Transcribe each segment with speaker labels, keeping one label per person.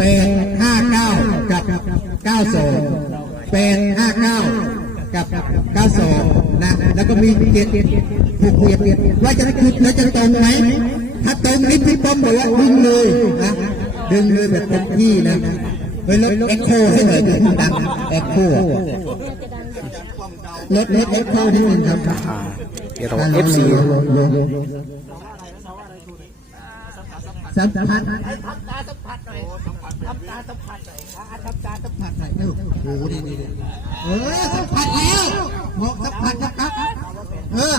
Speaker 1: แปดห้าเก้ากับเก้าสองแปดห้าเก้ากับเก้าสองนะ แล้วก็มีเจ็ดหกเจ็ดว่าจะคือแล้วจะตรงไหม ถ้าตรงนี้พี่ป้อมบอกว่าดึงเลยนะดึงเลยแบบเต็มที่นะเฮ้ยแล้วเอ็กโคให้หน่อยดูดังเอ็กโคลดลดเอ็กโคนิดนึงครับ
Speaker 2: อ่เดี๋ยวเราเอฟซี
Speaker 1: สัมผัสทับตาสัมผัสหน่อยทับตาสัมผัสหน่อยทับตาสัมผัสหน่อยโอ้โหนี่นี่เออสัมผัสแล้วบอกสัมผัสนะครับเออ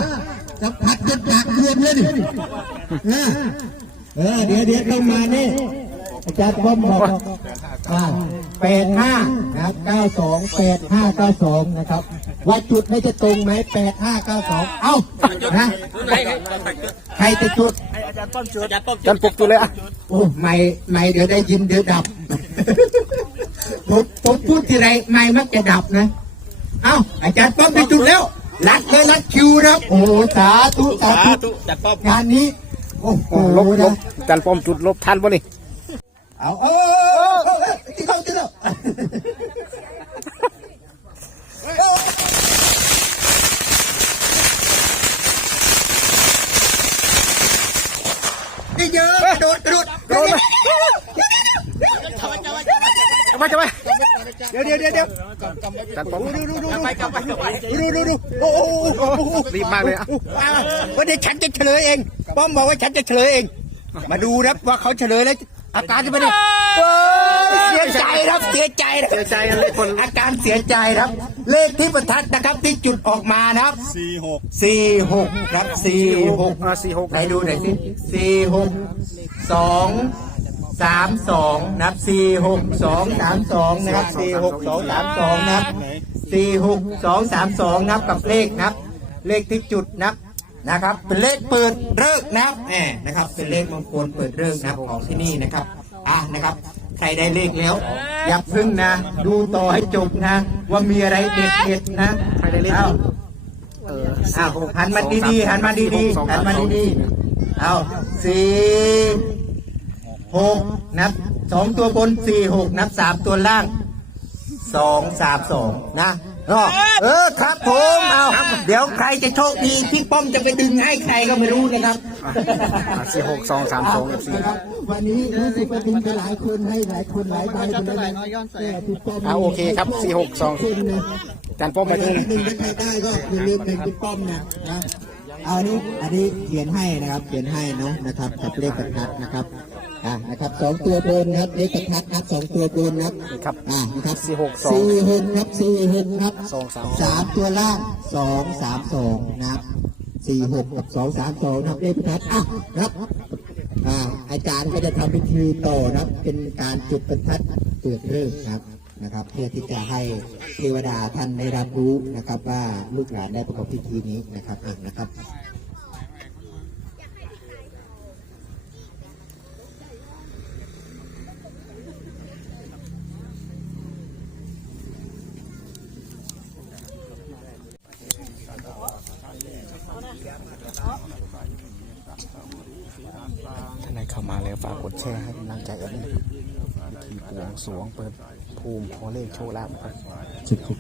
Speaker 1: สัมผัสจนปากรวมเลยดิเออเออเดี๋ยวเดี๋ยวต้องมานี่อาจารย์ป้อมบอกอ่าแปดห้านะครับเก้าสองแปดห้าเก้าสองนะครับว่าจุดไม่จะตรงไหมแปดห้าเก้าสองเอ้านะใครจะจุด
Speaker 2: จันปกจุดเลยอะ
Speaker 1: โอ้ไม่ไม่เดี๋ยวได้ยินเดี๋ยวดับผมผมพูดทีไรไม่มักจะดับนะ เอ้าอาจารย์ป้อมไปจุดแล้วรัดเลยรัดคิวนะโอ้โหสาธุสาธุ
Speaker 2: จันป้อม
Speaker 1: งานนี้โอ้โห
Speaker 2: ลบล
Speaker 1: นะ
Speaker 2: บจันป้อมจุดลบทันป่ะนี่
Speaker 1: เอาเออที่เขาจุดแล้วนี่เยอะกระโดดกระโดดกระโดด
Speaker 2: จะ ไปจะไปเดี๋ยวเดี๋ยวเดี๋ยวเดี๋ยวจันป้อม
Speaker 1: ดูดูดูดูดูดูดูโอ้โห
Speaker 2: รีบมากเลยอะ
Speaker 1: วันนี้ฉันจะเฉลยเองป้อมบอกว่าฉันจะเฉลยเอง มาดูนะว่าเขาเฉลยแล้วอาการจะเป็นยังไงเฮ้ยเสียใจครับเสียใจนะ
Speaker 2: เสียใจกันเลยคน
Speaker 1: อาการเสียใจครับ เลขที่ประทัดนะครับที่จุดออกมานะครับ
Speaker 3: สี่หก
Speaker 1: สี่หกครับสี่หก
Speaker 2: อ่าสี่หก
Speaker 1: ไหนดูหน่อยสิสี่หกสอง สามสองนะครับสี่หกสองสามสองนะครับสี่หกสองสามสองนะครับสี่หกสองสามสองนะครับกับเลขนะครับ เลขที่จุดนะครับนะครับ เป็นเลขเปิดเลิกษ์นะครับแหมนะครับ เป็นเลขมงคลเปิดเลิกษ์นะครับของที่นี่นะครับอะนะครับ ใครได้เลขแล้ว อย่าพึ่งนะ ดูต่อให้จบนะ ว่ามีอะไรเด็ดๆนะ
Speaker 2: ใครได้เลข
Speaker 1: อ้าว
Speaker 2: เออ
Speaker 1: อ้าวหันมาดีๆหันมาดีๆหันมาดีๆเอาสี่ หกนับสองตัวบนสี่หกนับสามตัวล่างสองสามสองนะเออเออครับผมเอาเดี๋ยวใครจะโชคดีพี่ป้อมจะไปดึงให้ใครก็ไม่รู้นะครับ
Speaker 2: สี่หกสองสามสองเอฟซี
Speaker 1: นะครับวันนี้รู้สึกว่าดึงไปหลายคนให้หลายคนหลายใบคนเลยแต่พี่ป้อม
Speaker 2: อ่าโอเคครับสี่หกสอง
Speaker 1: คนนะ
Speaker 2: จันป้อมไป
Speaker 1: ห
Speaker 2: ที่
Speaker 1: นึ่งถ้าใครได้ก็อย่าลืมเป็นพี่ป้อมนะนะเอาอันนี้อันนี้เขียนให้นะครับเขียนให้เนาะนะครับกับเลขประทัดนะครับ อ่านะครับสองตัวบนครับเลขประทัดครับสองตัวบนนะครับ
Speaker 2: ครับ
Speaker 1: อ่านะครับ
Speaker 2: สี่หกสอง
Speaker 1: สี่หกครับสี่หกครับ
Speaker 2: สองสาม
Speaker 1: สามตัวล่างสองสามสองนะครับสี่หกกับสองสามสองนะครับเลขประทัดอะครับอ่าอาจารย์ก็จะทำพิธีต่อนะครับ เป็นการจุดประทัดเปิดเริ่มครับนะครับ เพื่อที่จะให้เทวดาท่านได้รับรู้นะครับ ว่าลูกหลานได้ประกอบพิธีนี้นะครับอะนะครับ
Speaker 2: ท่านใดเข้ามาแล้วฝากกดแชร์ให้กำลังใจเอ็มนะครับพิธีบวงสรวงเปิดภูมิขอเลขโชคลาภนะครับ
Speaker 1: จุดคุก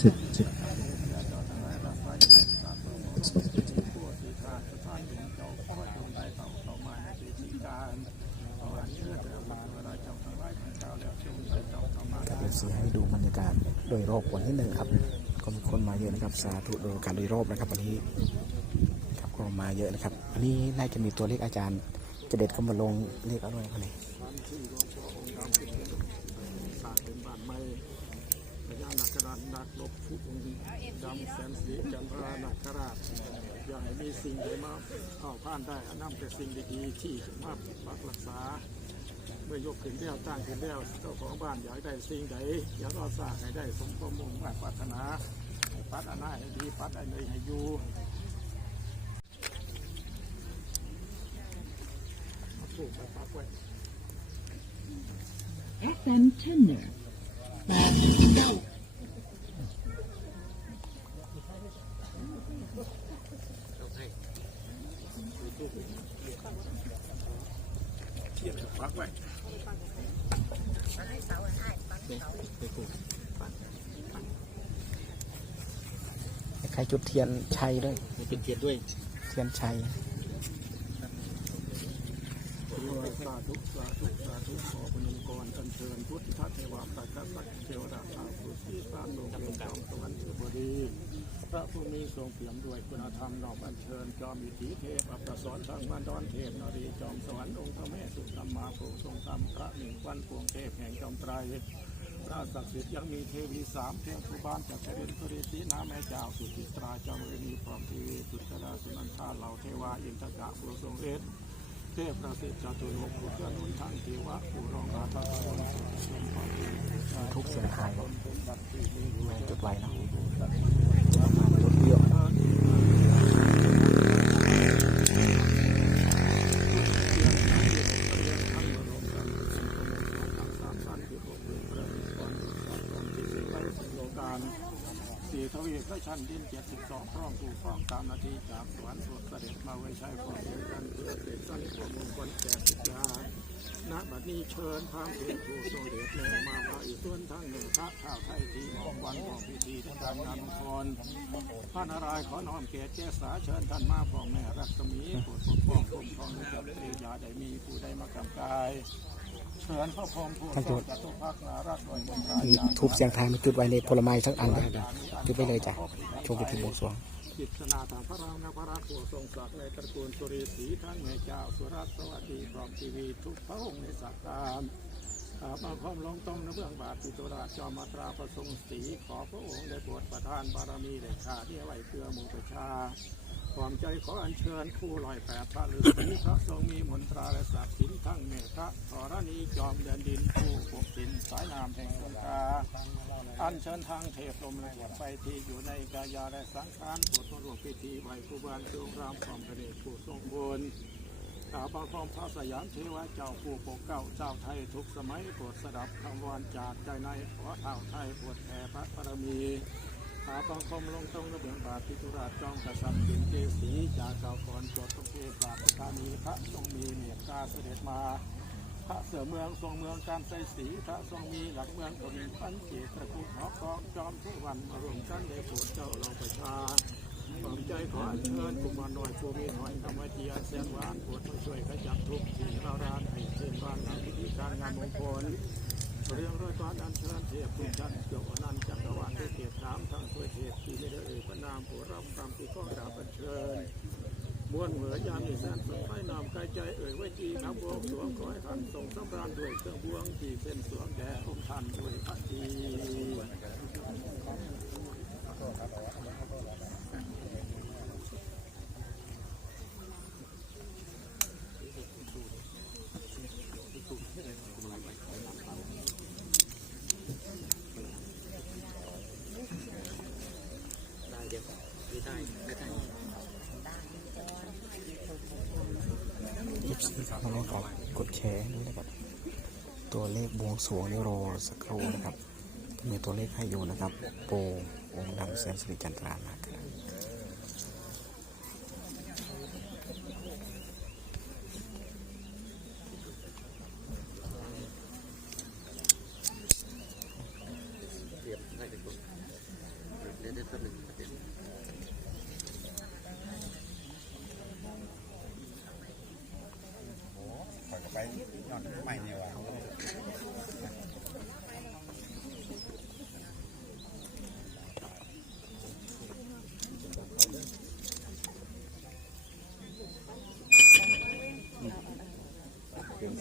Speaker 1: จุดจุด
Speaker 2: กับเอฟซีให้ดูบรรยากาศโด ยรอบวันที่หนึ่งครับก็มีคนมาเยอะนะครับ สาธุโดยการโดยรอบนะครับวันนี้ครับก็มาเยอะนะครับอันนี้น่าจะมีตัวเลขอาจารย์จะเด็ดเข้ามาลงเลขอาด้วยครันี่
Speaker 3: พญานาคราชนักลบทุกองค์ดำแสนสีจันทรานาคราชอย่าให้มีสิ่งใดมาเข้าผ่านได้อันนำแต่สิ่งดีๆที่มาปักรักษา เมื่อยกขึ้นแล้วตั้งขึ้นแล้วเจ้าของบ้านอยากได้สิ่งใดอยากก็สร้างให้ได้สมความมุ่งมั่นปรารถนาให้ปัดอันนั้นให้ดีปัดอันนี้ให้อยู่มาปลูกไปปักไว้
Speaker 4: FM Tenor.
Speaker 1: แปดเก้า
Speaker 3: เทียนกับพักไว้
Speaker 2: ใค รจุดเทียนชัยด้วย
Speaker 1: เป็นเทียนด้วย
Speaker 2: เทียนชัย
Speaker 3: สาธุสาธุสาธุขอพนมกรอัญเชิญพุทธเทวาตากษัตริย์เทวดาชาวพุทธที่สร้างโลกเรียนจอมสวรรค์สุบดีพระผู้มีทรงเปี่ยมด้วยคุณธรรมนอบอัญเชิญจอมอิทธิเทพอัปสรทางวันดอนเทพนรีจอมสวรรค์องค์พระแม่สุธรรมาภูทรงธรรมพระหนึ่งวันพวงเทพแห่งจอมไตร พระศักดิ์สิทธิ์ยังมีเทวีสามเทียงผู้บ้านจากเริญปริสีน้ำแม่เจ้าสุจิตราจอมเรนีพร้อมทีวีสุตราสุนันทาเหล่าเทวาอินทกะบุทรงเอสเทพประสิทธิ์จตุโลกผู้เกื้อหนุนทางเทวะผู้รองราชาพรทรงความดี
Speaker 2: ทุกเสียงทาย
Speaker 3: หมด
Speaker 2: จุดไว้เนาะาจุดเดียว
Speaker 3: สี่ทวีพระชันดินเจ็ดสิบสองร้อมถูกฟ้องตามนาทีจากสวรรค์สวดเสด็จมาไว้ใช้ความเป็นกันเพื่อเสด็จสั้นติมงคลแก่สิทธาณบัดนี้เชิญพามเพลผู้ทรงเดชแรงมาพระอีกส่วนทั้งหนึ่งพระข้าวไทยทีของวันของพิธีทางงานมงคลพระนารายขอน้อมเกศเจษาเชิญท่านมาพ่องแม่รักษมีโปรดปกป้องคุ้มครองในกับเตยาได้มีผู้ใดมากำกาย เชิญพระพรหมผู้ทรงจตุภักดิ์นานจารย์
Speaker 2: ทุบเสียงทายมาจุดไว้ในผลไม้สักอันเลยจุดไปเลยจ้ะช่วงพิธีบวงสรวง
Speaker 3: กิจนาทางพระรามนักพระราชผู้ทรงศักดิ์ในตระกูลสุริศรีท่านแม่เจ้าสุรัตน์สวัสดีพร้อมทีวีทุกพระองค์ในสักการอาบางคอมลงต้มในเบื้องบาทปิตุราชจอมาตราประทรงศรีขอพระองค์ได้โปรดประทานบารมีได้ข้าที่ไหวเพื่อมู่ประชาความใจขออัญเชิญคู่ลอยแปดพระฤาษีพระทรงมีมนตราและ ธิ์ทั้งเมตตาธรณีจอมเดินดินผู้ปกปินสายนามแห่งดวงตาอันเชิญทางเทพลมและหวไปที่อยู่ในกายาและสังขารผู้ทรงรวมพิธีไหวครูบาลทรงรามความเดชผู้ทรงบุญกราบบังคมพระสยามเทวะเจ้าผู้ปกเก้าเจ้าไทยทุกสมัยโปรดสดับคำวานจากใจในขอเท้าไทยโปรดแผ่พระบารมีกราบบังคมลงตรงระเบียงบาทพิจุราชจอมกษัตริย์เป็นเกษีจากเก่าก่อนจดตงเกศาสตานีพระทรงมีเมตตาเสด็จมา พระเสือเมืองทรงเมืองการใส่สีพระทรงมีหลักเมืองกบินพันเจตระกุหอกกองจอมทุกวันมารวมกันในโปรดเจ้าเราประชาความใจขออัญเชิญกุมารน้อยผู้มีหน่อยธรรมเจียแสนหวานโปรดมาช่วยขจับทุกข์ที่เรารานให้เชิญบ้านหลังพิธีการงานมงคลเรื่องร้อยกานอัญเชิญเทพทุกชั้นเกี่ยวอนันต์จักรวาลด้เกียรติสามทั้งช่วยเทพที่ไม่ได้เอ่ยพระนามผู้รับกรรมที่ก็ดาบอัญเชิญ บวนเหมือยามอีแสนสงไฟนามกายใจเอ่ยไว้จีนับวงสวงขอให้ท่านทรงสำราญด้วยเครื่องบวงที่เป็นสวงแด่องค์ท่านด้วยพระจี
Speaker 2: ยิบสี่ครับน้องครับกด แชร์ด้วยนะครับ ตัวเลขบวงสวงนี่รอสักครู่นะครับมีตัวเลขให้อยู่นะครับ โปองค์ดำแสนสิริจันทรานะครับเครื่องเด็น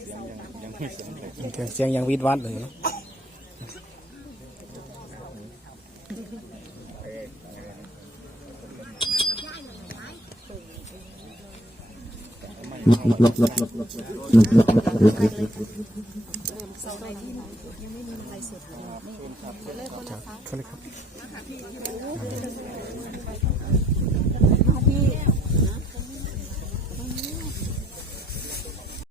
Speaker 2: สียงยังวิดวัดเลยเนอะครับช่วยเลยครับ